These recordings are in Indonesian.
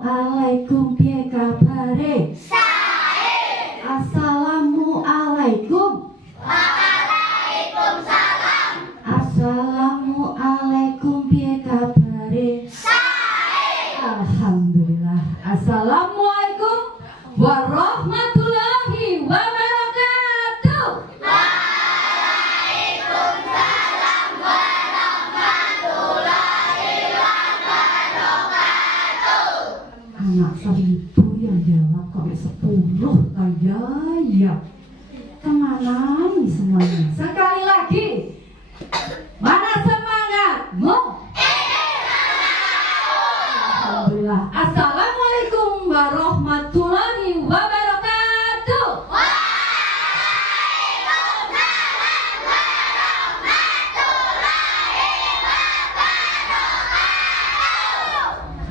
Assalamualaikum, piye kabare? Sae. Assalamualaikum. Waalaikumsalam. Assalamualaikum, piye kabare? Sae. Alhamdulillah. Assalamualaikum warahmatullahi wabarakatuh. Waalaikumsalam warahmatullahi wabarakatuh. Anak 1000 yang jawab kok 10 kaya ya. Kemana nih semuanya? Sekali lagi, mana semangatmu? Alhamdulillah. Assalamualaikum warahmatullahi wabarakatuh. Waalaikumsalam warahmatullahi wabarakatuh.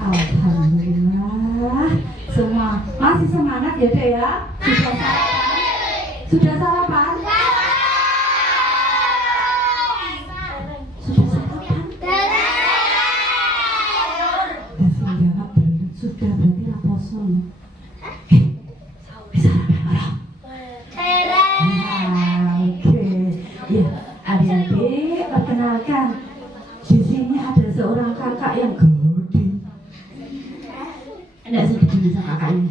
Alhamdulillah. Semua masih semangat ya Dek ya? Sudah sarapan? Sudah sarapan? Sudah sarapan? Dasing jawab belum. Sudah berarti raposo. Bisa sarapan orang? Oke. Ya, adik-adik perkenalkan. Di sini ada seorang kakak yang gede. Enggak segede sama kakak ini.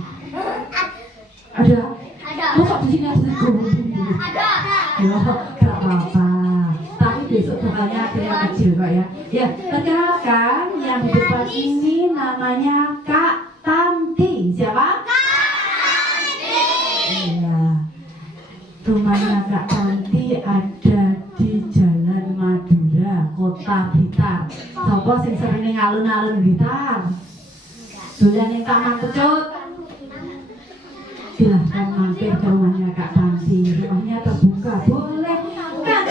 Ada? Masa di sini ada gede? Ya, gak apa-apa. Tapi besok bapaknya ada yang kecil kok ya. Ya, perkenalkan yang di depan ini namanya Kak Tanti. Siapa? Iya. Rumahnya Kak Tanti ada di Jalan Madura, Kota Blitar. Sopo sing sering alun-alun Blitar? Dolan ning Taman Kecut. Silahkan mampir ke rumahnya Kak Tanti. Rumahnya terbuka. Boleh. Kak,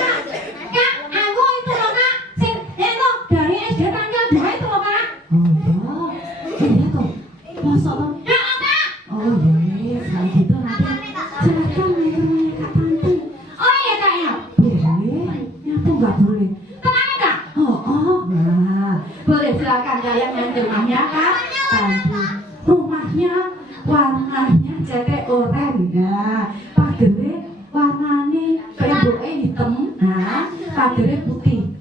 aku itu loh Kak. Sing itu dari SD tanggal 2 itu loh Kak. Oh iya toh. Masuk toh. Ya Kak. Oh iya, kalau gitu nanti silahkan main ke rumahnya Kak Tanti. Oh iya Kak ya. Boleh. Nyapa nggak boleh? Tenang Kak. Oh. Nah, boleh silakan kalian main ke rumahnya Kak Tanti. Rumahnya warnanya cetek oranye. Nah, pagernya warnanya kayak hitam. Nah, pagernya putih.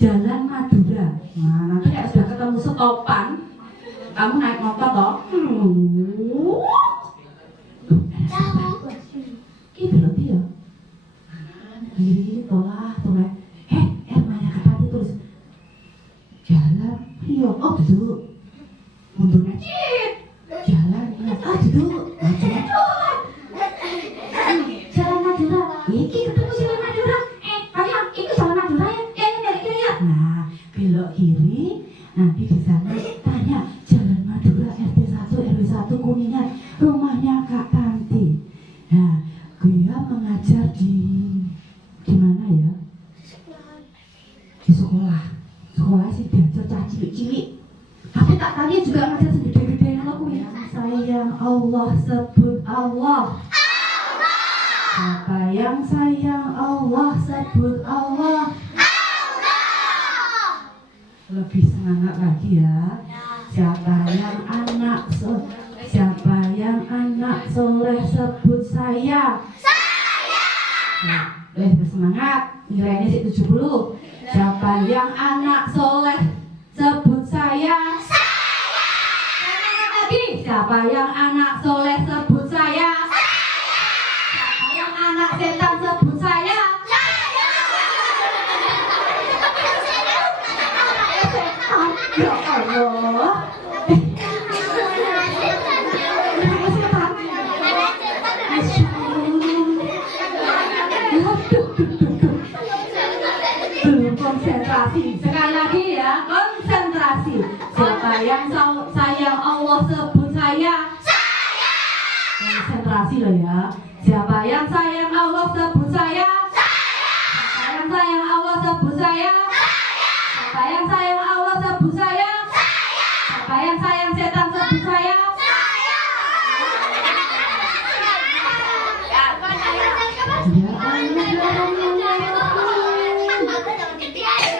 Jalan Madura. Nah, nanti kalau sudah ketemu stopan, kamu naik motor toh. Ini belum dia. Ini tolak. Rumahnya Kak Tanti terus jalan. Iya, oh duduk. Mundurnya cip. Jalan, duduk. Jalan Madura. Iki ketemu Jalan Madura. Kalian, itu Jalan Madura ya? Dari kiri ya. Nah, belok kiri. Nanti di sana tanya Jalan Madura RT 1 RW 1 Kuningan. Rumahnya Kak Tanti. Nah, dia mengajar di mana ya? Di sekolah. Sekolah sih belajar cah cilik-cilik. Tapi Kak Tanti juga ngajar segede-gede yang aku ya. Sayang Allah, sebut Allah. Siapa yang sayang Allah, sebut Allah. Lebih semangat lagi ya. Siapa yang anak soleh, sebut saya. Nah, bersemangat. Nilainya sih 70. Siapa yang anak soleh, sebut saya. Lagi. Siapa yang anak soleh, sebut saya. Siapa yang anak setan, sebut saya. Ya Allah. Belum konsentrasi. Sekali lagi ya, konsentrasi. Siapa yang sayang Allah, sebut saya. Konsentrasi loh ya. Siapa yang sayang Allah, sebut saya. Siapa yang sayang Allah, sebut saya. Siapa yang sayang Allah, sebut saya. Siapa yang sayang setan, sebut saya.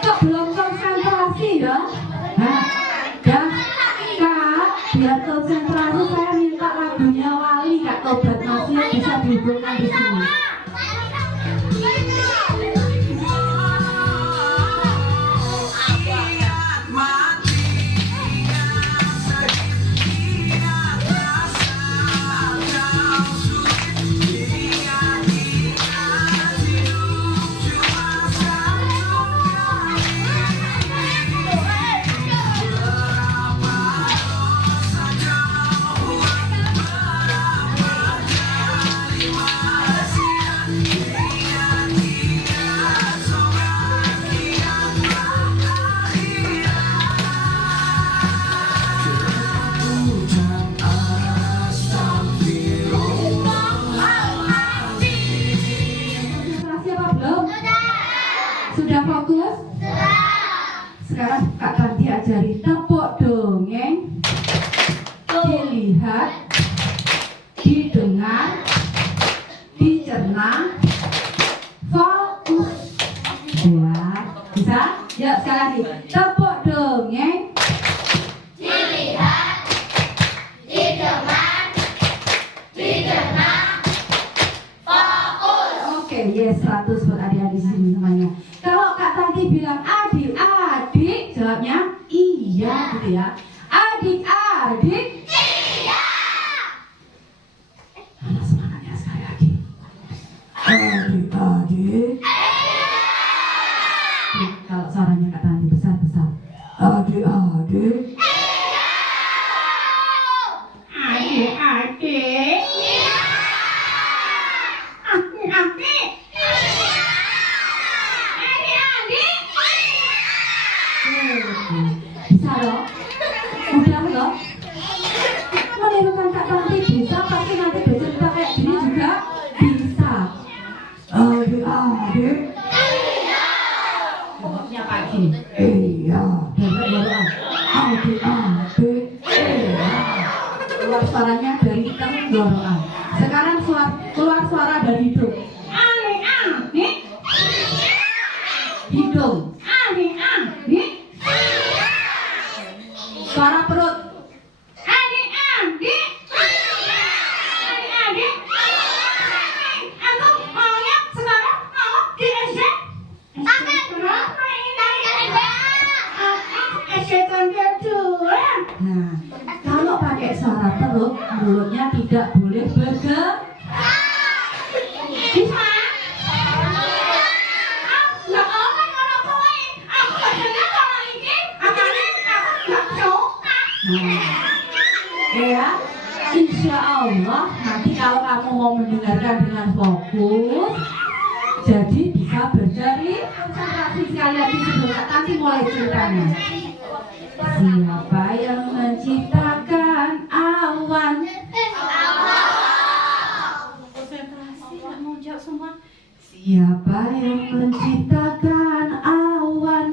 Kok belum konsentrasi ya? Biar konsentrasi, saya minta lagunya Wali Kak Tobat masih bisa dihubungkan di sini. Sudah fokus? Sekarang Kak Tanti ajari tepuk dongeng, dilihat, didengar, dicerna, fokus. Ya, bisa? Yuk sekali lagi. Tepuk dongeng, Dilihat, didengar, dicerna, fokus. oke, yes, 100 buat adik-adik sini namanya. Kalau Kak Tanti bilang adik-adik, jawabnya iya gitu ya. Adik-adik. Iya. Mana semangatnya sekali lagi. Adik-adik. Kalau suaranya Kak Tanti besar-besar. Adik-adik. Adik-adik. Adik-adik. Bisa loh, udah loh. Menirukan Kak Tanti bisa, pasti nanti bercerita kayak gini juga bisa. Adik-adik. Jawabnya pagi. Iya. Dengar. Adik-adik. Iya. Keluar suaranya dari hitam doroan. Sekarang keluar suara dari hidung. Adik-adik. Hidung. Adik-adik. Suara perut. Adik-adik. Adik-adik. Aku maunya sekarang mau di SD. Nah, kalau pakai suara perut, mulutnya tidak boleh bergerak. Bisa? Ya, insya Allah nanti kalau kamu mau mendengarkan dengan fokus, jadi bisa berdiri konsentrasi sekali lagi sebelum nanti mulai ceritanya. Siapa yang menciptakan awan? Konsentrasi, nggak mau jawab semua. Siapa yang menciptakan awan?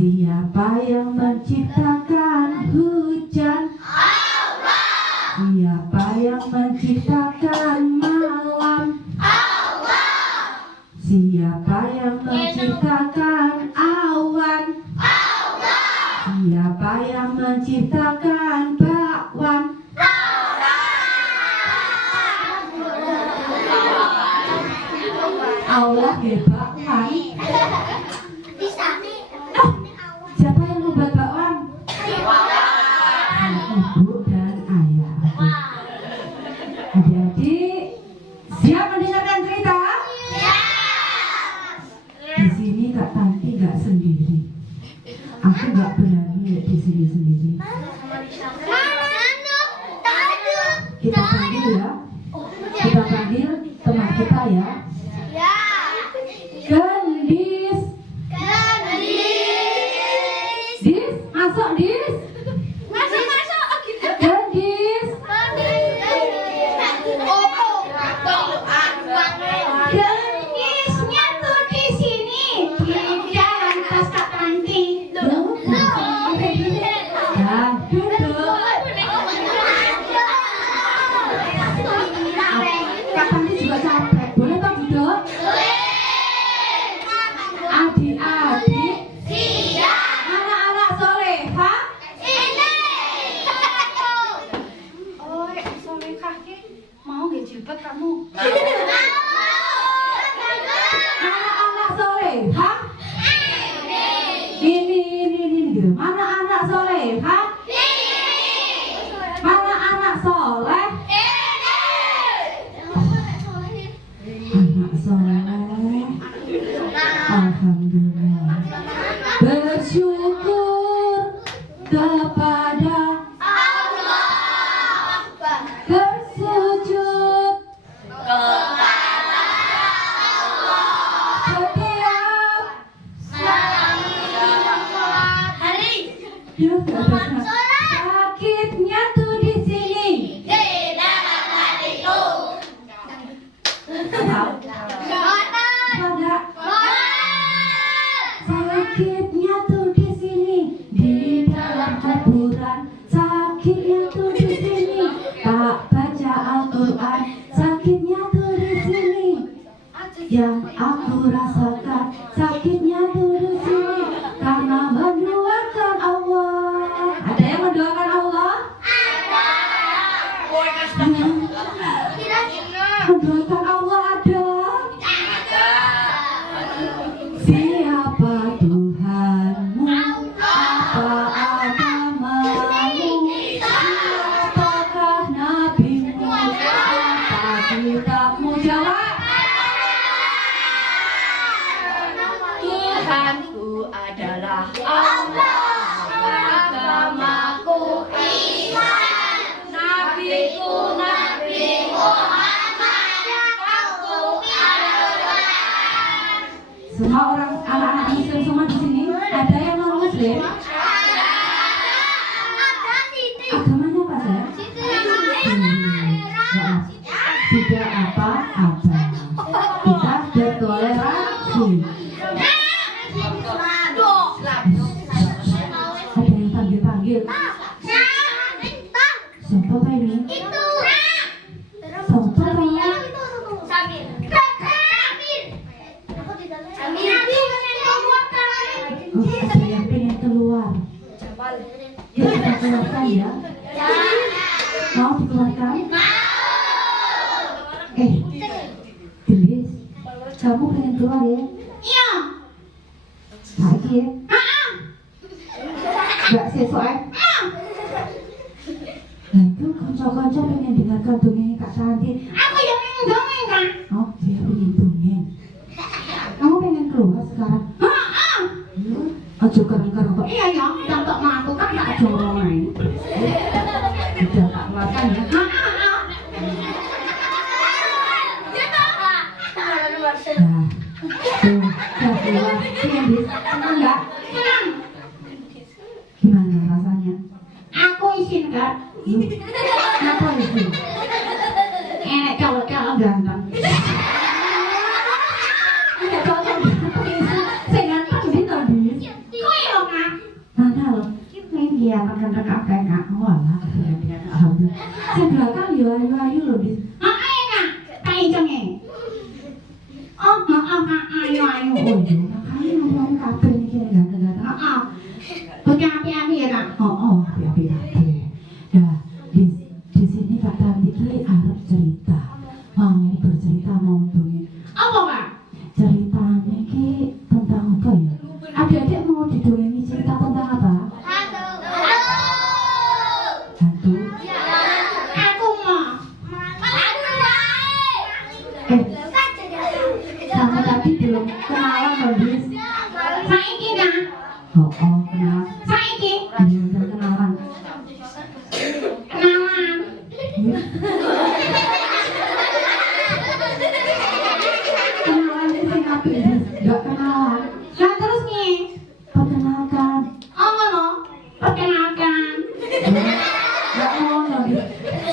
Siapa yang menciptakan hujan? Siapa yang menciptakan malam? Siapa yang menciptakan awan? Siapa yang menciptakan bakwan? Allah ya bakwan. Siapa yang membuat bakwan? Ibu dan ayah. Adik-adik, siap mendengarkan cerita? Di sini Kak Tanti nggak sendiri. Aku nggak berani di sini sendiri. Kita panggil ya. Kita panggil teman kita ya. Gendis. Dis, masuk dis. Gendis. Gendisnya tuh di sini. Di dalam tas Kak Tanti. Dan duduk. Kak Tanti juga capek. Boleh tak duduk? Adik-adik. Anak-anak soleha. sakitnya tuh di sini. Tak baca Al-Quran, sakitnya tuh di sini. Yang aku rasakan, sakitnya tuh di sini. Karena mendoakan Allah. Ada yang mendoakan Allah? Mendoakan Allah ada. Siapa Tuhanmu? Apa agamamu? Siapakah nabimu? Apa kitabmu? Jawab. Tuhanku adalah Allah, agamaku iman, nabiku Nabi Muhammad, aku Al-Quran. Semua orang anak-anak muslim semua di sini. Ada yang non muslim? Agamanya apa sih? Tidak apa-apa. Kita bertoleransi. Ada yang panggil-panggil. Siapa Pak ini? Siapa Pak? Oh, ada yang pengen keluar. Yuk kita keluarkan ya. Mau dikeluarkan? Gelis. Kamu pengen keluar ya? Iya. Lagi ya? Gak sesuai? Nah itu konco-konco pengen dengarkan dongeng Kak Santi. Aku yang pengen dongeng kan? Oh dia pengen dongeng. Kamu pengen keluar sekarang? Aja karang-karang Pak. Iya ya, yang tak mampu kan tak Jorong. Udah tak keluarkan ya? Nah, tuh, udah keluar. Pengen senang gak? Senang. Gimana rasanya? Aku izin kan? Kenapa itu? Enak cowok-cowok ganteng. Enggak cocok ganteng itu. Saya ganteng di tadi. Kok iya kan? Mana loh? Ini dia ganteng apa enggak? Walah, alhamdulillah. Saya belakang yo ayu-ayu loh bis. Enak. Kayak cengeng. Oh, ayo. Oh iya, makanya ngomong kabel ini kira ganteng-ganteng. Hati-hati ya kak. Oh, api. Nah, di sini Kak Tanti ki arep cerita. Mau bercerita mau dongeng. Apa kak? Ceritanya ki tentang apa ya? Adik-adik mau didongengi cerita tentang apa? Hantu. Aku mau. Kamu tadi belum kenalan loh, Bis. Saiki kan? Oh, kenal. Saiki. Iya, udah kenalan. Kenalan. Kenalan itu sing apik, Bis. Enggak kenalan. Nah terus nih. Perkenalkan. Oh ngono. Perkenalkan. Enggak ngono, Bis.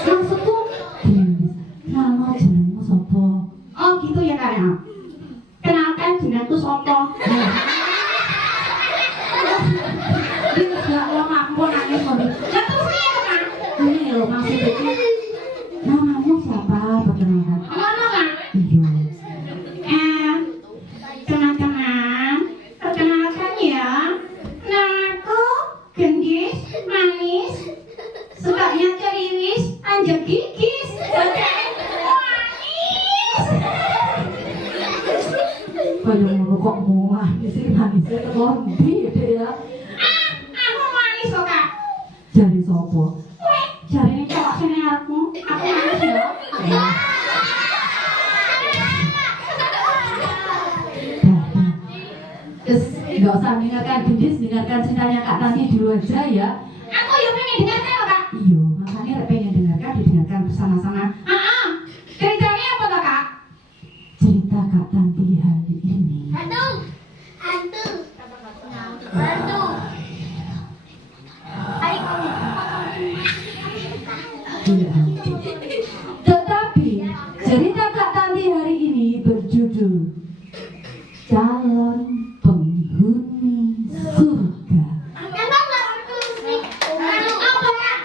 Maksudku gini, Bis. Nama jenengmu sapa? Oh gitu ya kak ya. Kenalkan jenengku Sopo. Bis, enggak lo ngaku nangis kok, Bis. Nah terus nih kak. Ini loh maksudnya. Namamu siapa? Perkenalkan. Ngono kak. Iya. Teman-teman, perkenalkan ya. Namaku gendis, manis, sukanya ceriwis, anjak gigis, manis. Kayak merokok muah, isi manisnya kelondi ya. Aku manis kok kak. Jari sopo? Jari ini cowok sini aku manis ya. Terus nggak usah mendengarkan gendis, dengarkan ceritanya Kak Tanti dulu aja ya. Aku yang pengen dengarkan kok kak. Iya, makanya pengen dengarkan, didengarkan bersama-sama. Ceritanya apa toh kak? Cerita Kak Tanti hari ini. Hantu. Tidak hantu. Tetapi cerita Kak Tanti hari ini berjudul Calon Penghuni Surga. Apa kak?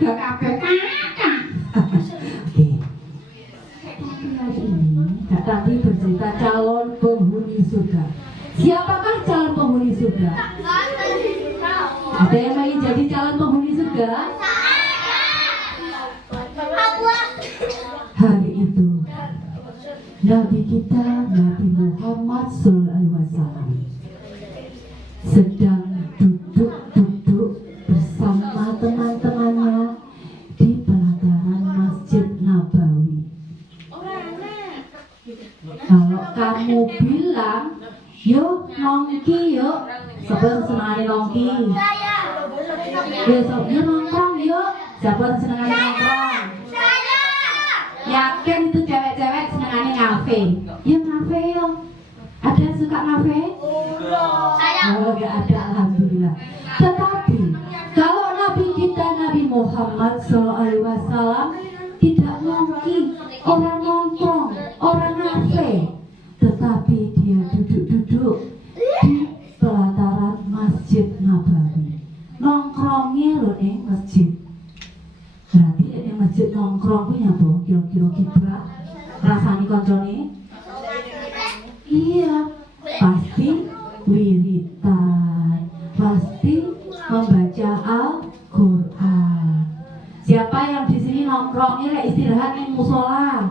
surga kabeh kakak. Oke. Tapi hari ini Kak Tanti bercerita calon penghuni surga. Siapakah calon penghuni surga? Ada yang ingin jadi calon penghuni surga? Hari itu Nabi kita Nabi Muhammad SAW sedang duduk-duduk bersama teman-temannya di pelataran Masjid Nabawi. Kalau kamu bilang, yuk nongki yuk, siapa senangnya nongki? Besok yuk nongkrong yuk, siapa senangnya nongkrong? Yakin itu cewek-cewek senangnya ngafe? Yuk ngafe yuk. Ada yang suka ngafe? Oh, gak ada, alhamdulillah. Tetapi kalau Nabi kita Nabi Muhammad SAW tidak nongki, orang nongkrong, orang ngafe, tetapi dia duduk-duduk di pelataran Masjid Nabawi. Nongkrongnya loh nih masjid. Berarti ini masjid nongkrong punya tuh kira-kira kita rasani koncone. Iya, pasti wiritan, pasti membaca Al-Quran. Siapa yang di sini nongkrongnya lek istirahat ning musola?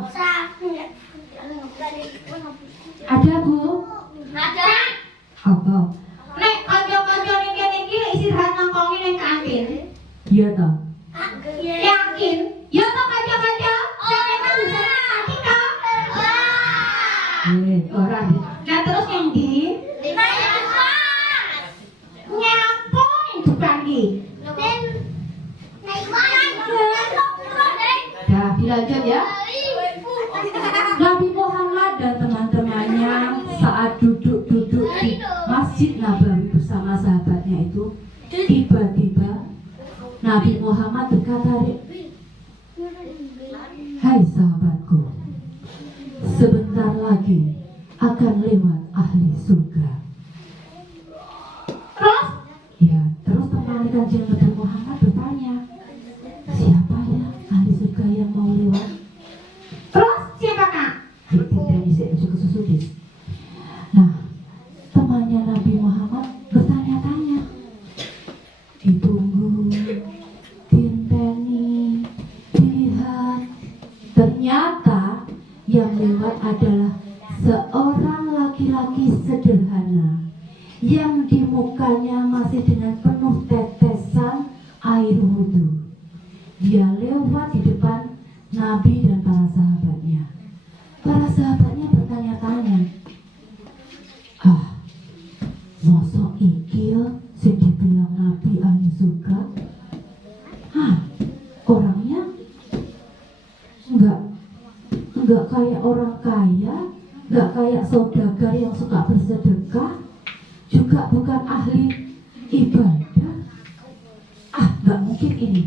Ada Bu? Ada. Apa? Nek kanca-kanca ning kene iki lek istirahat nongkrong ning kantin. Iya toh. Yakin? Ya toh kanca-kanca? Saya bisa nanti toh. Orang. Nah terus yang di nyapa ning depan iki. Ya, dilanjut ya. Nabi Muhammad dan teman-temannya saat duduk-duduk di Masjid Nabawi bersama sahabatnya itu, tiba-tiba Nabi Muhammad berkata, "Hai sahabatku, sebentar lagi akan lewat ahli surga." Terus Ya, terus teman kajian Nabi Muhammad bertanya, "Siapa ya ahli surga yang mau lewat?" siapa Kak? Nah, temannya Nabi Muhammad bertanya-tanya, ditunggu, dinteni, dilihat. Ternyata yang lewat adalah seorang laki-laki sederhana yang di mukanya masih dengan penuh tetesan air wudhu. Dia lewat di depan Nabi dan para sahabatnya. Para sahabatnya bertanya-tanya, mosok iki ya sing dibilang Nabi ahli surga? Orangnya enggak kayak orang kaya, enggak kayak saudagar yang suka bersedekah, juga bukan ahli ibadah. Enggak mungkin ini.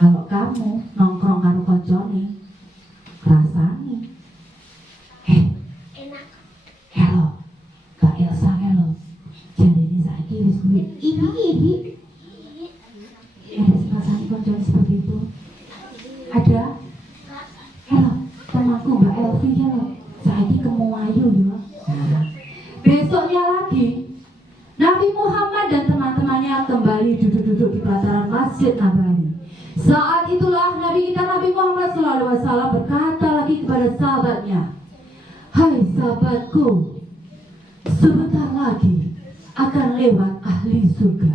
Kalau kamu nongkrong karo koncone, rasani. Hello, Kak Elsa, hello. Jadi ini saiki wis duwe ini. Ada rasani koncone seperti itu? Ada? Hello, temanku Mbak Elvi, hello. Saiki kemu ayu ya. Besoknya lagi, Nabi Muhammad dan teman-temannya kembali duduk-duduk di pelataran Masjid Nabawi. Saat itulah Nabi kita Nabi Muhammad SAW berkata lagi kepada sahabatnya, "Hai sahabatku, sebentar lagi akan lewat ahli surga."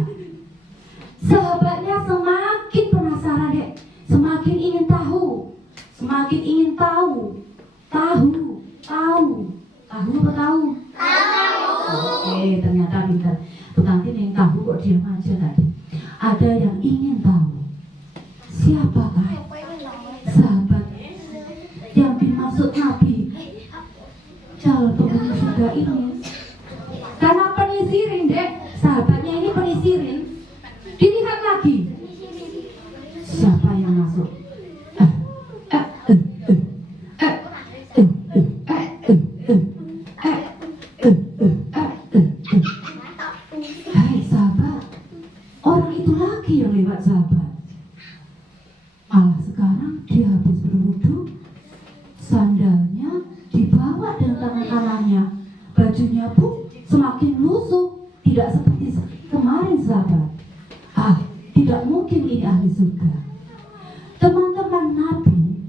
Sahabatnya semakin penasaran dek, semakin ingin tahu, tahu apa tahu? Oke, ternyata pintar. Pengantin yang tahu kok diam aja tadi. Ada yang ingin tahu, siapakah sahabat yang dimaksud Nabi calon penghuni surga ini? Karena penisirin dek, sahabatnya ini penisirin. Dilihat lagi, siapa yang masuk? Hai sahabat, orang itu lagi yang lewat sahabat. sekarang dia habis berwudu, sandalnya dibawa dengan tangan kanannya, bajunya pun semakin lusuh, tidak seperti kemarin sahabat. Tidak mungkin ini ahli surga. Teman-teman Nabi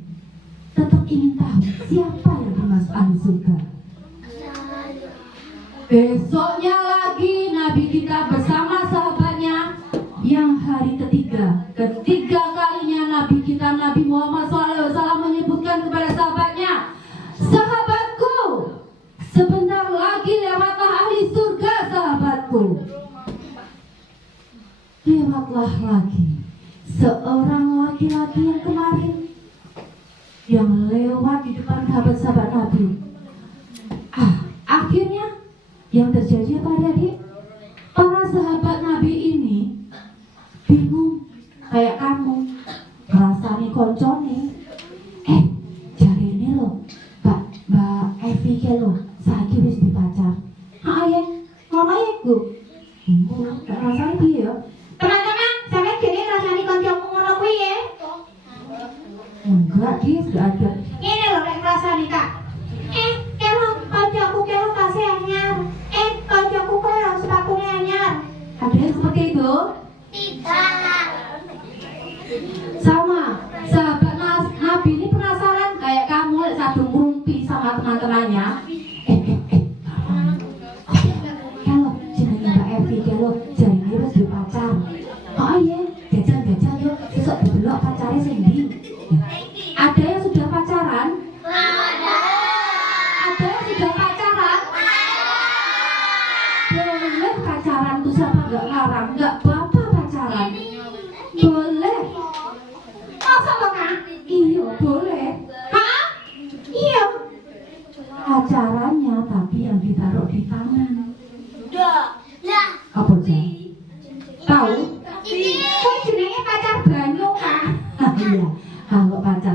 tetap ingin tahu siapa yang dimaksud ahli surga. Besoknya lagi Nabi kita bersama sahabatnya yang hari ketiga kalinya Nabi kita Nabi Muhammad SAW menyebutkan kepada sahabatnya, sahabatku, sebentar lagi lewatlah ahli surga sahabatku. Lewatlah lagi seorang laki-laki yang kemarin yang lewat di depan sahabat-sahabat Nabi. Akhirnya yang terjadi apa adik? Para sahabat Nabi ini bingung kayak kamu, rasanya koncone. Jari ini loh, Mbak Evi ke loh, saiki wis dipacar. Ya, ngono ya Bu. Rasanya dia. Teman-teman, sampeyan dene rasane kancamu ngono kuwi ya? Enggak, dia sudah ada. Ngene lho nek rasane Kak. Kelo kancaku kelo tasih anyar. Kancaku kelo sepatune anyar. Ada yang seperti itu? Tidak. Sama, sahabat Nabi ini penasaran kayak kamu sadung rumpi sama teman-temannya. Kalau jenenge Mbak Evi, kalau jenenge wis duwe pacar. Iya, gajah-gajah yo besok didelok pacare sing ndi. Ada yang sudah pacaran? Ada yang sudah pacaran? Boleh pacaran tuh, siapa nggak larang, nggak apa-apa pacaran. Boleh. Masa to Kak? Iya, boleh. Hah? Iya. Acaranya tapi yang ditaruh di tangan. Lah, Apa sih? Tahu? kok jenenge pacar banyu Kak? Iya. Kalau pacar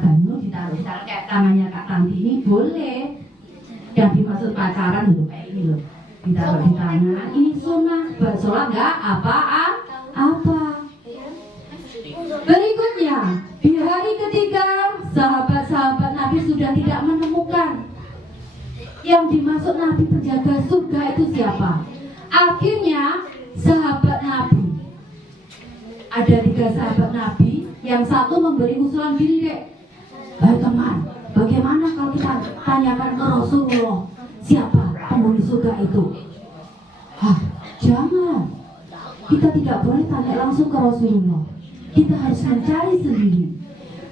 banyu ditaruh kayak tangannya Kak Tanti ini boleh. Yang dimaksud pacaran itu kayak ini loh. Ditaruh di tangan. Ini sunnah. Bersolat nggak? Apaan? Apa? Berikutnya, di hari ketiga, sahabat-sahabat Nabi sudah tidak menemukan yang dimaksud Nabi penjaga surga itu siapa. Akhirnya, sahabat Nabi, ada 3 sahabat Nabi, yang satu memberi usulan gini dek, teman, bagaimana kalau kita tanyakan ke Rasulullah, siapa penghuni surga itu? Jangan, kita tidak boleh tanya langsung ke Rasulullah. Kita harus mencari sendiri.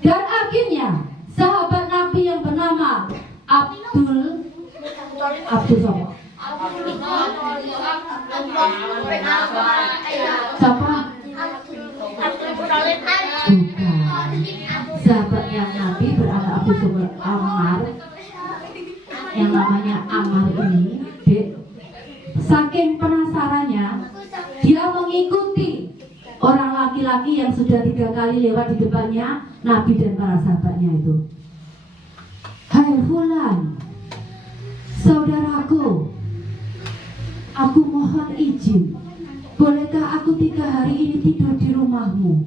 Dan akhirnya sahabat Nabi yang bernama Abdul siapa? Siapa? Bukan. Sahabat yang Nabi bernama Abdul Ammar, yang namanya Ammar ini, saking penasarannya dia mengikuti orang laki-laki yang sudah 3 kali lewat di depannya Nabi dan para sahabatnya itu. Hai Fulan, saudaraku, aku mohon izin, bolehkah aku 3 hari ini tidur di rumahmu?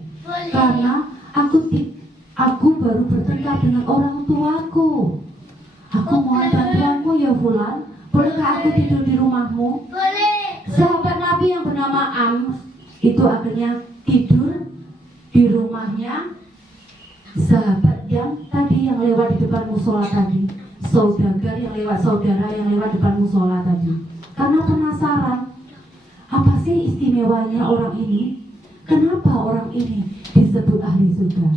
Karena aku baru bertengkar dengan orang tuaku. Aku mohon bantuanmu ya Fulan, bolehkah aku tidur di rumahmu? Boleh. Sahabat Nabi yang bernama itu akhirnya tidur di rumahnya sahabat yang tadi yang lewat di depan musola tadi, saudagar yang lewat, saudara yang lewat depan musola tadi. Karena penasaran, apa sih istimewanya orang ini? Kenapa orang ini disebut ahli surga?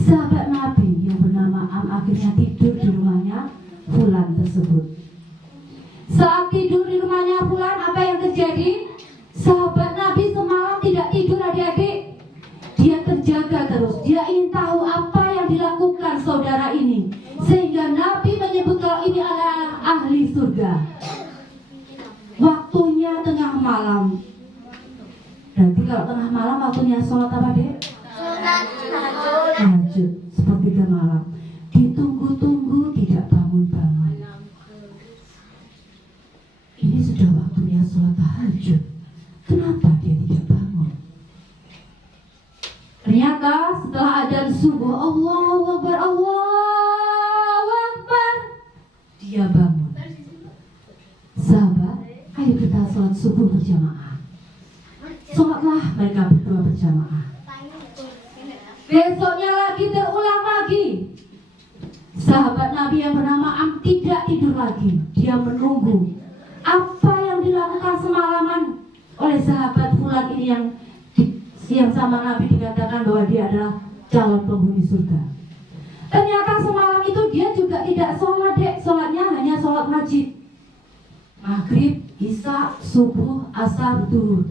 Sahabat Nabi yang bernama akhirnya tidur di rumahnya Fulan tersebut. Saat tidur di rumahnya Fulan, apa yang terjadi? Sahabat Nabi semalam tidak tidur adik-adik. Dia terjaga terus. Dia ingin tahu apa yang dilakukan saudara ini, sehingga Nabi menyebut kalau ini adalah ahli surga. Waktunya tengah malam. Berarti kalau tengah malam waktunya sholat apa dek? Tahajud. Sepertiga malam. Ditunggu-tunggu tidak bangun-bangun. Ini sudah waktunya sholat tahajud. Kenapa dia tidak bangun? Ternyata Ternyata setelah adzan subuh, Allahu Akbar, Allahu Akbar, dia bangun. Sahabat, ayo kita sholat subuh berjamaah. Sholatlah mereka berdua berjamaah. Besoknya lagi terulang lagi. Sahabat Nabi yang bernama Am tidak tidur lagi. Dia menunggu apa yang dilakukan semalaman oleh sahabat Fulan ini yang sama Nabi dikatakan bahwa dia adalah calon penghuni surga. Ternyata semalam itu dia juga tidak sholat, sholatnya hanya sholat wajib. Maghrib, Isya, subuh, asar, duhur.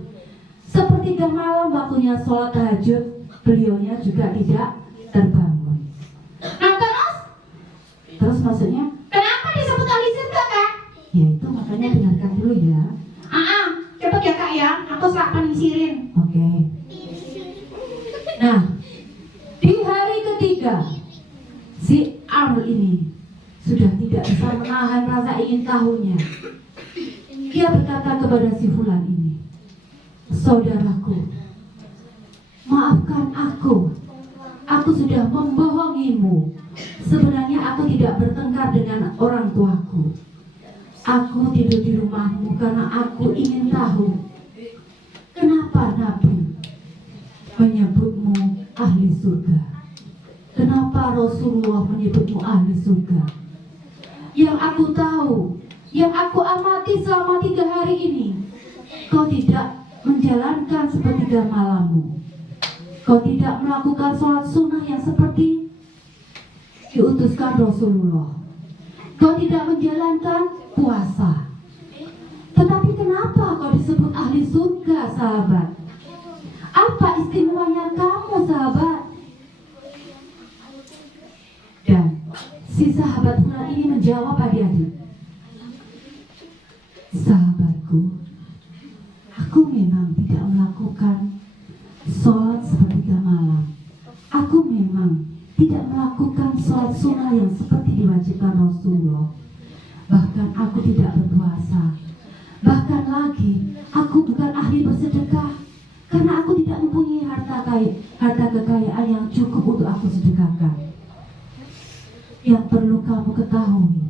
Sepertiga malam waktunya sholat tahajud, beliaunya juga tidak terbangun. Nah Terus maksudnya? kenapa disebut ahli surga kak? Ya itu makanya dengarkan dulu ya. Cepet ya kak ya, aku selak peningsirin. Oke. Nah, di hari ketiga si Amr ini sudah tidak bisa menahan rasa ingin tahunya. Dia berkata kepada si Fulan ini, saudaraku, maafkan aku sudah membohongimu. Sebenarnya aku tidak bertengkar dengan orang tuaku. Aku tidur di rumahmu karena aku ingin tahu kenapa Nabi menyebutmu ahli surga. Kenapa Rasulullah menyebutmu ahli surga? Yang aku tahu, yang aku amati selama 3 hari ini, kau tidak menjalankan sepertiga malammu. Kau tidak melakukan sholat sunnah yang seperti diutuskan Rasulullah. Kau tidak menjalankan puasa. Tetapi kenapa kau disebut ahli surga, sahabat? Apa istimewanya kamu, sahabat? Dan si sahabat Fulan ini menjawab adik-adik, sahabatku, aku memang tidak melakukan sholat sepertiga malam. Aku memang tidak melakukan sholat sunnah yang seperti diwajibkan Rasulullah. Bahkan aku tidak berpuasa. Bahkan lagi, aku bukan ahli bersedekah karena aku tidak mempunyai harta kekayaan yang cukup untuk aku sedekahkan. Yang perlu kamu ketahui,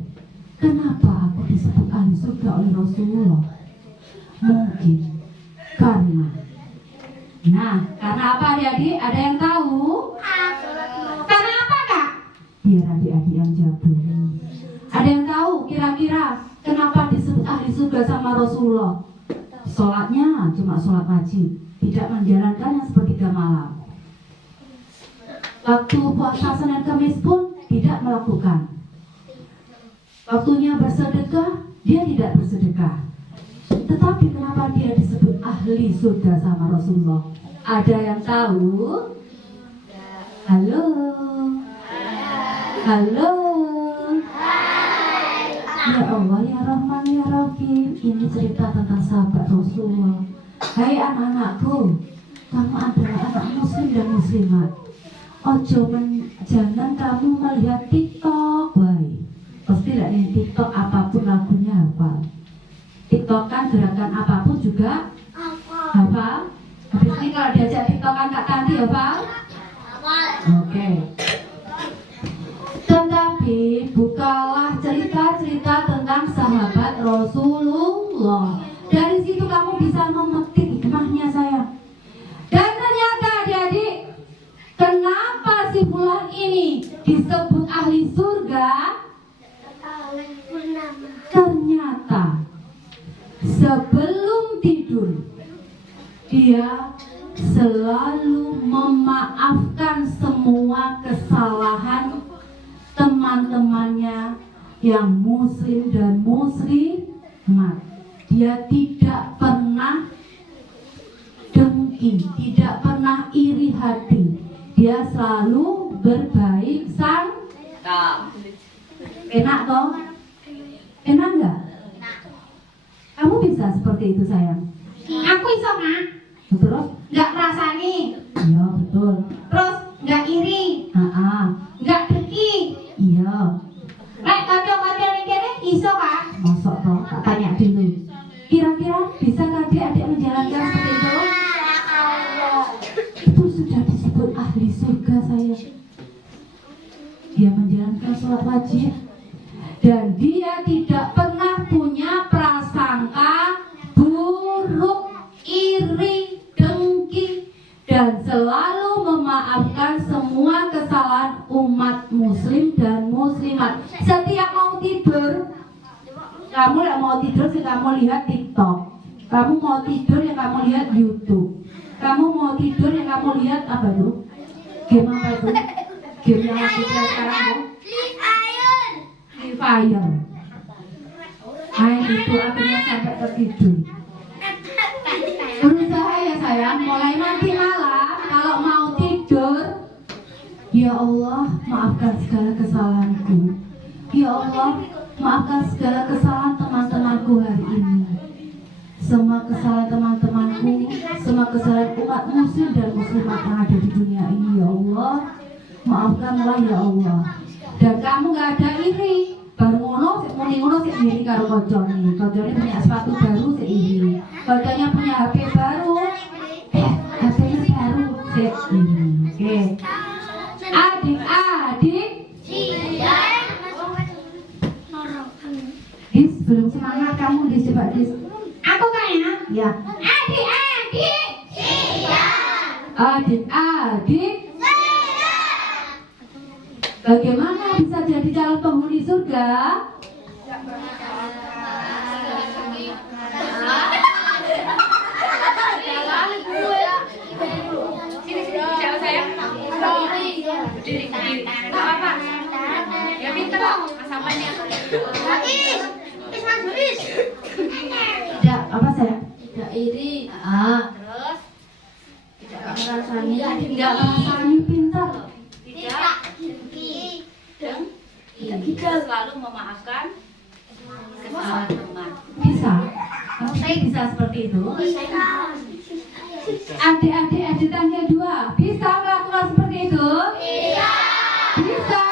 kenapa aku disebut ahli surga oleh Rasulullah? Mungkin karena apa adik-adik? Ada yang tahu? Karena apa kak? Biar adik-adik yang jawab dulu. Ada yang tahu kira-kira kenapa disebut ahli surga sama Rasulullah? Sholatnya cuma sholat wajib, tidak menjalankannya sepertiga malam. Waktu puasa Senin Kamis pun tidak melakukan. Waktunya bersedekah, dia tidak bersedekah. Tetapi kenapa dia disebut ahli surga sama Rasulullah? Ada yang tahu? Halo? Halo? Ya Allah, ya Rahman, ya Rahim. Ini cerita tentang sahabat Rasulullah. Hai anak-anakku, kamu adalah anak muslim dan muslimat. Jangan kamu melihat TikTok, baik. Pasti tidak nih TikTok apapun lagunya hafal. TikTok kan gerakan apapun juga hafal. Habis ini kalau diajak TikTokan Kak Tanti hafal? Oke. Tetapi bukalah cerita-cerita tentang sahabat Rasulullah. Dari situ kamu bisa memetik hikmahnya, sayang. Dan ternyata adik-adik, kenapa si Fulan ini disebut ahli surga? Ternyata sebelum tidur dia selalu memaafkan semua kesalahan teman-temannya yang muslim dan muslimat. Dia tidak pernah dengki, tidak pernah iri hati. Dia selalu berbaik sangka. Enak toh? Enak nggak? Kamu bisa seperti itu, sayang? Aku iso kak. Terus? Nggak rasani. Iya, betul. Terus nggak iri. Nggak deki. Iya. Kacau-kacau yang kene iso kak. Masuk toh? Tak tanya dulu. Kira-kira bisa adik-adik menjalankan seperti itu? Itu sudah disebut ahli surga saya. Dia menjalankan sholat wajib dan dia tidak pernah punya prasangka buruk, iri, dengki, dan selalu memaafkan semua kesalahan umat muslim dan muslimat. Setiap mau tidur, kamu mau tidur sih kamu lihat TikTok, kamu mau tidur yang kamu lihat YouTube, kamu mau tidur yang kamu lihat apa tuh? Game apa tuh? Game yang lagi sekarang tuh? Free Fire. Main itu akhirnya sampai tertidur. Berusaha ya sayang, mulai nanti malam kalau mau tidur, ya Allah maafkan segala kesalahanku. Ya Allah maafkan segala kesalahan teman-temanku hari ini. Semua kesalahan teman-temanku, semua kesalahan umat muslim dan muslimat yang ada di dunia ini, ya Allah maafkanlah ya Allah. Dan kamu gak ada iri. Baru ngono sik iri karo kocone. Kocone punya sepatu baru sik iri. Kocone punya HP baru. HP-nya baru sik iri. Oke. Adik-adik, Dis, belum semangat kamu Dis, coba Dis. Aku kayaknya. Ya. Adik-adik. Adik-adik. Bagaimana bisa jadi calon penghuni surga? Ya pinter masakannya. Tidak, apa saya? Tidak iri. Terus Tidak merasani. Tidak merasani pintar. Tidak selalu memaafkan kesalahan teman. Bisa? Saya bisa seperti itu. Adik-adik editannya 2 bisa melakukan seperti itu? Bisa?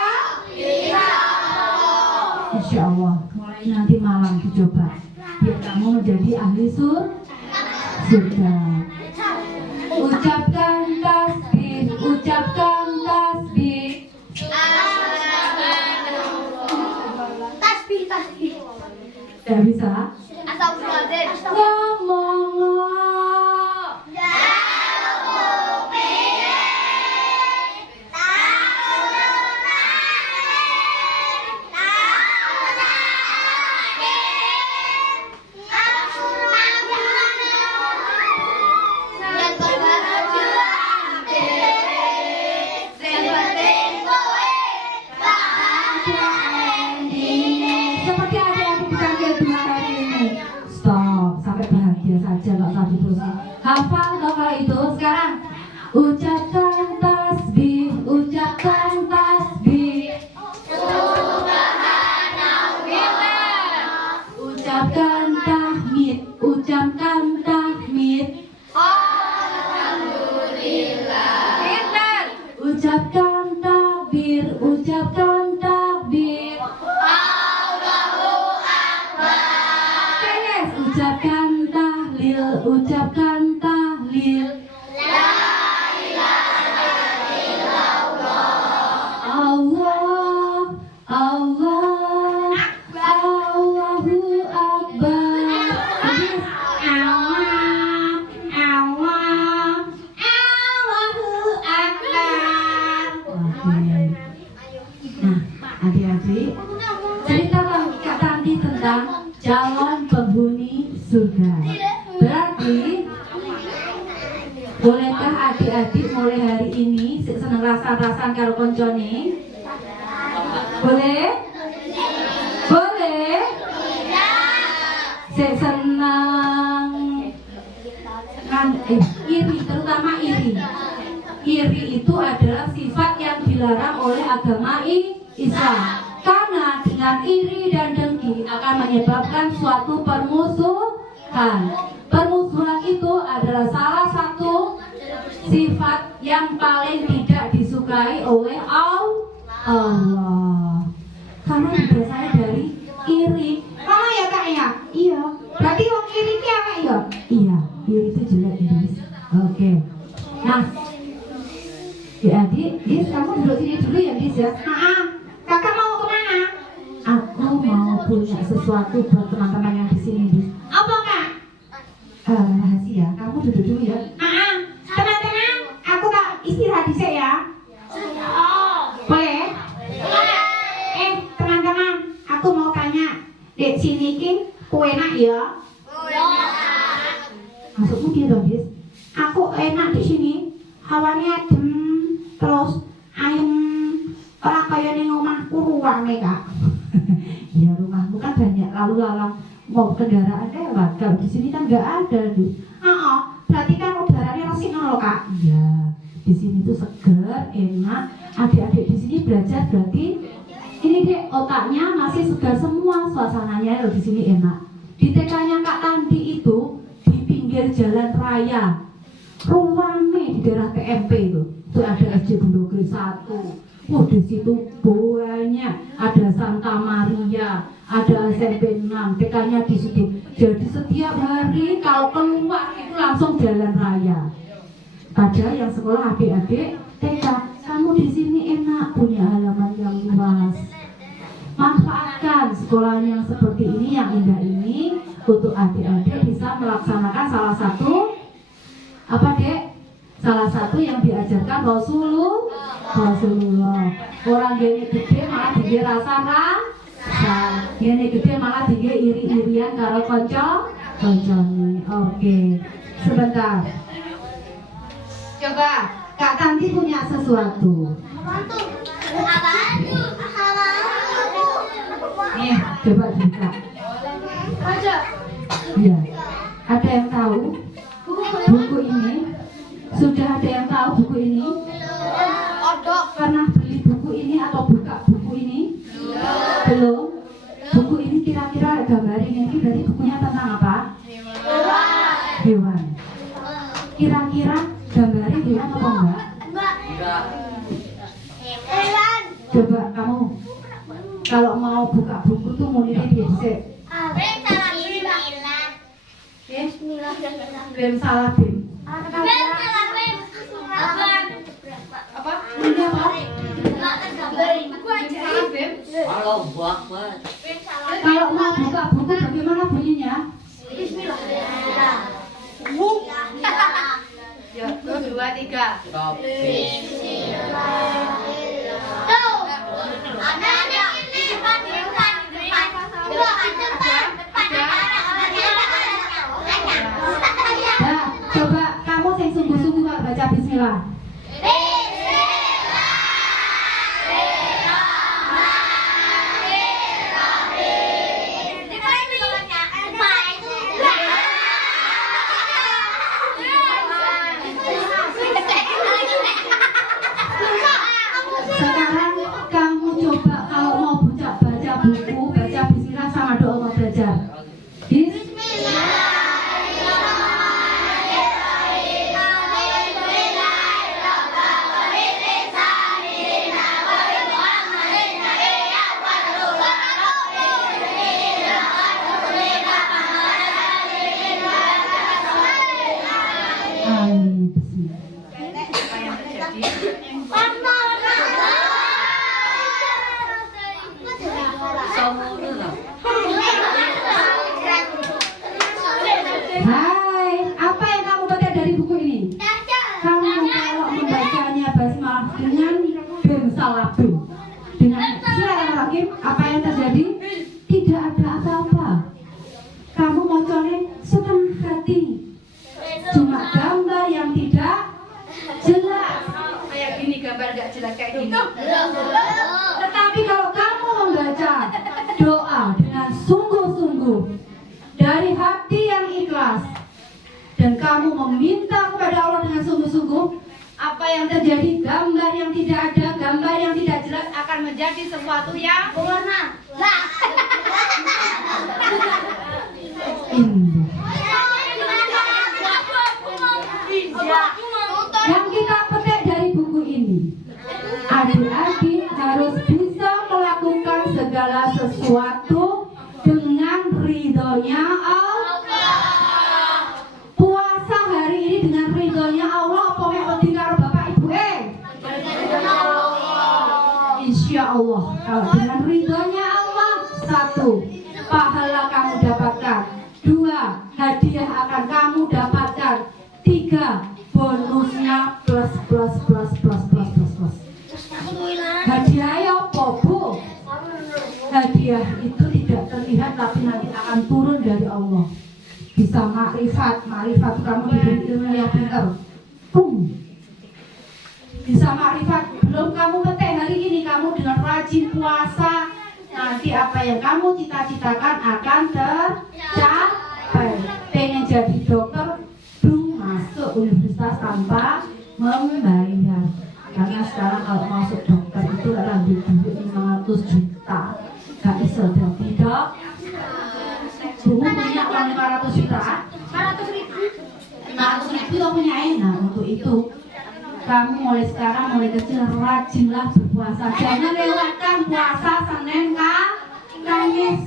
Insya Allah mulai nanti malam dicoba biar kamu menjadi ahli surga. Ucapkan tasbih, ucapkan tasbih. Tasbih. Tidak bisa? Astagfirullahaladzim. Ngomong. Seperti ada yang dipanggil 2 hari ini. Stop, sampai bahagia saja, nggak usah diterusin. Hafal nggak kalau itu sekarang? Ucapkan tasbih, ucapkan tasbih. Ucapkan tahmid, ucapkan tahmid. Ucapkan takbir, ucapkan takbir. Yes, ucapkan tahlil, ucapkan tahlil. Allah, Allah, Allahu Akbar. Allah, Allah, Allahu Akbar. Oke. Nah, adik-adik, ceritakan Kak Tanti tentang calon penghuni surga. Berarti bolehkah adik-adik mulai hari ini seneng rasa-rasan karo koncone? Boleh? Boleh? Sik seneng iri, terutama iri. Iri itu adalah sifat yang dilarang oleh agama Islam. Karena dengan iri dan dengki akan menyebabkan suatu permusuhan. Permusuhan itu adalah salah satu sifat yang paling tidak disukai oleh Allah. Karena biasanya dari iri. Oh ya Kak ya? Iya. Berarti wong iri ki apa ya? Iya, iri itu jelek guys. Oke. Nah, Adik, Dis, kamu duduk sini dulu ya, Dis ya. Kakak mau kemana? Aku mau punya sesuatu buat teman-teman yang di sini, Dis. Apa kak? Rahasia. Kamu duduk dulu ya. Teman-teman, aku tak istirahat di sini ya. Boleh? Teman-teman, aku mau tanya. Dek sini kin, kue enak ya? Maksudmu gitu, Dis? Aku enak di sini. Hawanya adem, terus ayam. Orang kaya ning omahku ruame kak. Ya rumahmu kan banyak lalu lalang mau kendaraan lewat. Kalau di sini kan nggak ada, Dis. Berarti kan udaranya resik loh kak. Iya, di sini tuh seger, enak. Adik-adik di sini belajar berarti ini deh otaknya masih segar semua, suasananya loh di sini enak. Di TK-nya Kak Tanti itu di pinggir jalan raya, ruame di daerah TMP itu ada SD Bundogri 1. Di situ banyak, ada Santa Maria, ada SMP 6, TK-nya di situ. Jadi setiap hari kalau keluar itu langsung jalan raya. Padahal yang sekolah adik-adik TK, kamu di sini enak, punya halaman yang luas. Manfaatkan sekolah yang seperti ini, yang indah ini, untuk adik-adik bisa melaksanakan salah satu apa dek? Salah satu yang diajarkan Rasulullah. Orang gini gede malah dia rasa gini gede malah dia iri-irian karo koncone. Oke, sebentar. Coba Kak Tanti punya sesuatu. Nih, coba buka. Iya. Ada yang tahu buku ini? Sudah ada yang tahu buku ini? Pernah beli buku ini atau buka buku ini? Belum. Buku ini kira-kira gambarin ini dari bukunya tentang apa? Hewan. Kira-kira gambarin hewan apa enggak? Coba kamu kalau mau buka buku tuh mulai dicek. Bim salah bim. Apa? Ini apa? Halo, Akbar. Kalau mau buka buku bagaimana bunyinya? Ya, 1, 2, 3. Nah, coba kamu yang sungguh-sungguh kalau baca bismillah. Sekarang kamu coba kalau mau baca buku, baca bismillah sama doa mau belajar. Hai, apa yang kamu baca dari buku ini? Kamu kalau membacanya basmalah dengan bim salah bim, dengan bismillahirrahmanirrahim, apa yang terjadi? Tidak ada apa-apa. Kamu mocornya setengah hati, cuma gambar yang tidak jelas. Kayak gini gambar gak jelas kayak gini. Tetapi kalau kamu membaca doa dengan sungguh-sungguh dari hati yang ikhlas dan kamu meminta kepada Allah dengan sungguh-sungguh, apa yang terjadi? Gambar yang tidak ada, gambar yang tidak jelas akan menjadi sesuatu yang Warna. indah. Yang kita petik dari buku ini, adik-adik harus bisa melakukan segala sesuatu dengan ridhonya Allah. Puasa hari ini dengan ridhonya Allah, apa mek wedi karo bapak ibu? Allah. Kalau dengan ridhonya Allah, 1, pahala kamu dapatkan. 2, hadiah akan kamu dapatkan. 3, bonusnya plus. Hadiah ya Bu? Hadiah itu tidak terlihat tapi nanti akan turun dari Allah. Bisa makrifat kamu diberi ilmu yang pintar. Bisa makrifat, belum kamu petik hari ini kamu dengan rajin puasa, nanti apa yang kamu cita-citakan akan tercapai. Pengen jadi dokter, belum masuk universitas tanpa membayar. Karena sekarang kalau masuk dokter itu lebih duit 500 juta. Gak bisa jadi dok. Bunga punya uang 500 juta. 500 ribu itu punya enak. Untuk itu kamu mulai sekarang, mulai kecil rajinlah berpuasa. Jangan lewatkan puasa Senin Kamis.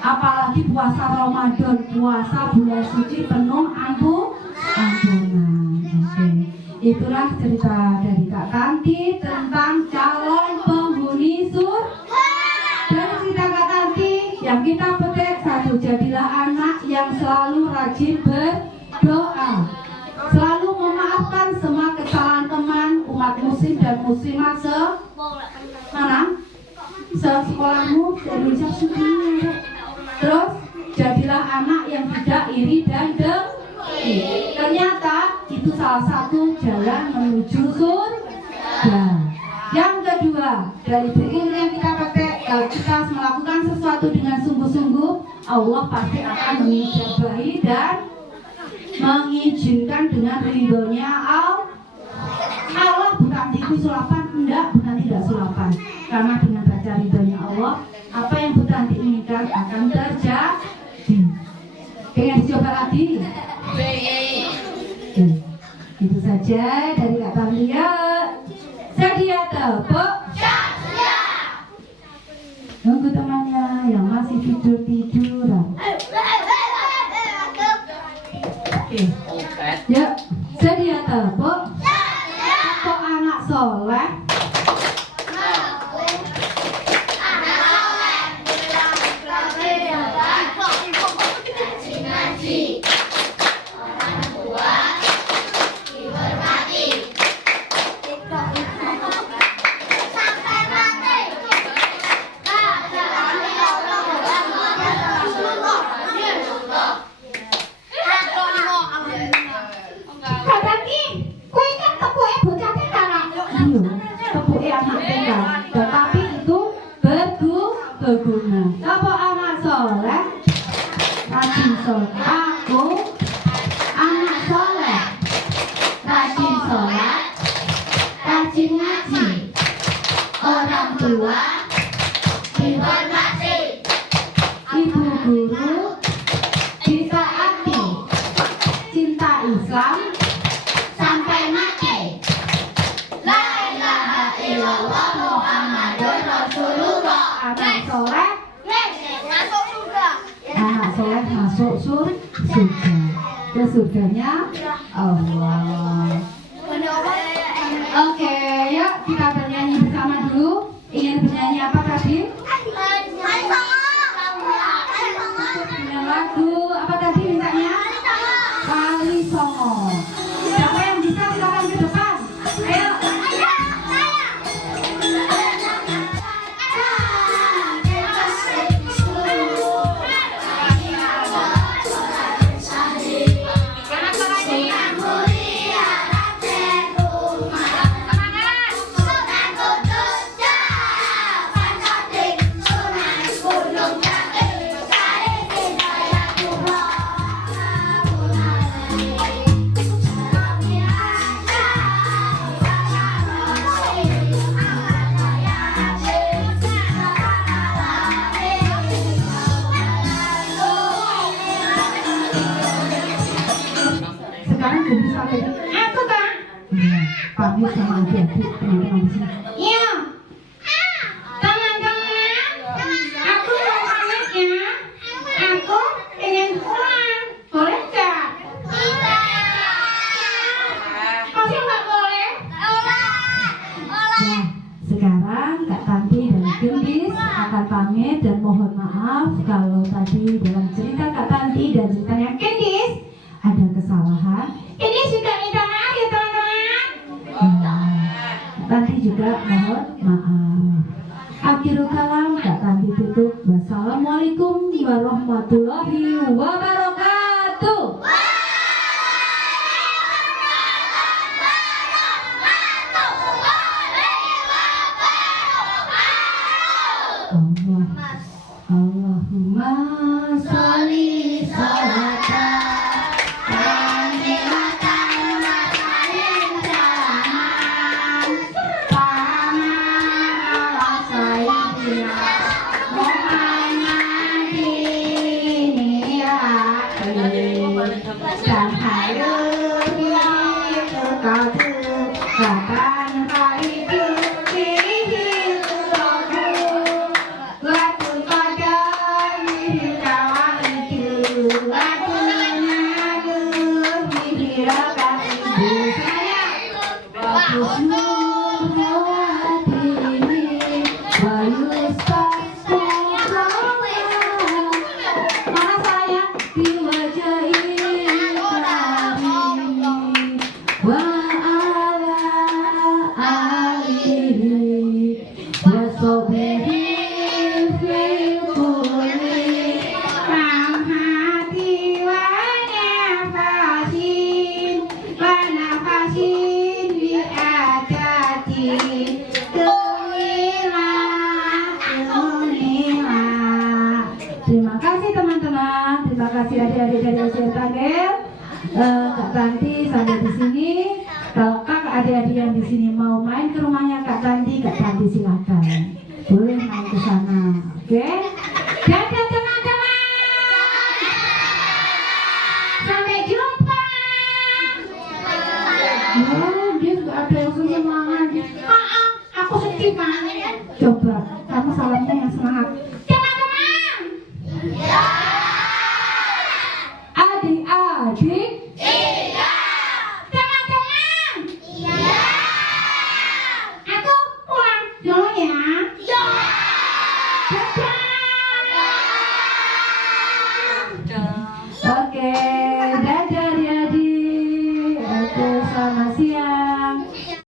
Apalagi puasa Ramadan, puasa bulan suci penuh ampunan. Oke. Itulah cerita dari Kak Tanti tentang calon penghuni surga. Dari cerita Kak Tanti yang kita petik, 1, jadilah anak yang selalu rajin berdoa, selalu memaafkan semua kesalahan teman, umat muslim dan muslimat sekolahmu se-Indonesia semuanya. Terus jadilah anak yang tidak iri dan dengki. Ternyata itu salah satu jalan menuju surga. Yang kedua, dari buku yang kita pakai, kalau kita melakukan sesuatu dengan sungguh-sungguh, Allah pasti akan mengijabahi dan mengizinkan dengan ridhonya Allah. Bukan tipu sulapan, bukan tidak sulapan. Karena dengan baca ridhonya Allah, apa yang bukan diinginkan akan terjadi. Pengen dicoba lagi? Itu saja dari Kak Tamlia. Sedia tepuk. Nunggu temannya yang masih tidur-tiduran. Oke. Ya, sedia tepuk. Aku anak soleh. Tetapi itu berguna. Apa anak soleh? Rajin soleh. Aku anak soleh, rajin sholat, rajin ngaji. Orang tua dihormati, ibu guru ditaati, cinta Islam sampai mati. La ilaha illallah Muhammadur Rasulullah. Anak soleh masuk surga. Anak soleh masuk surga. Ke surganya Allah. Oke, yuk kita bernyanyi bersama dulu. Ingin bernyanyi apa tadi? Dengan lagu apa tadi mintanya? Wali Songo. Siapa yang bisa silakan ke depan. Ayo. Aku kan? Pamit sama adik-adik teman-teman di sini. Iya. Teman-teman, aku mau pamit ya. Aku ingin pulang. Boleh nggak? Masih nggak boleh? Nah, sekarang Kak Tani Kak pamit dan mohon maaf kalau tadi dalam cerita Kak Tanti dan ceritanya Kendis ada kesalahan. Kendis juga minta maaf ya teman-teman. Tanti juga mohon maaf. Akhirul kalam Kak Tanti tutup. Wassalamualaikum warahmatullahi wabarakatuh. Allahumma sholli sholatan kamilatan wa salim salaman ala sayyidina Muhammadin dan harus kekal bahkan hari Terima kasih teman-teman, terima kasih adik-adik dari usia Tangel, Kak Tanti sampai di sini. Kalau kakak adik-adik yang di sini mau main ke rumahnya Kak Tanti silakan, boleh main ke sana, oke? Dadah teman-teman, sampai jumpa. Oh, dia nggak ada yang semangat. Aku sedih banget. Coba kamu salamnya yang semangat. Adik-adik, iya. Teman-teman, iya. Aku pulang dulu ya. Iya. Dadah. Oke, dadah adik-adik. Oke, selamat siang.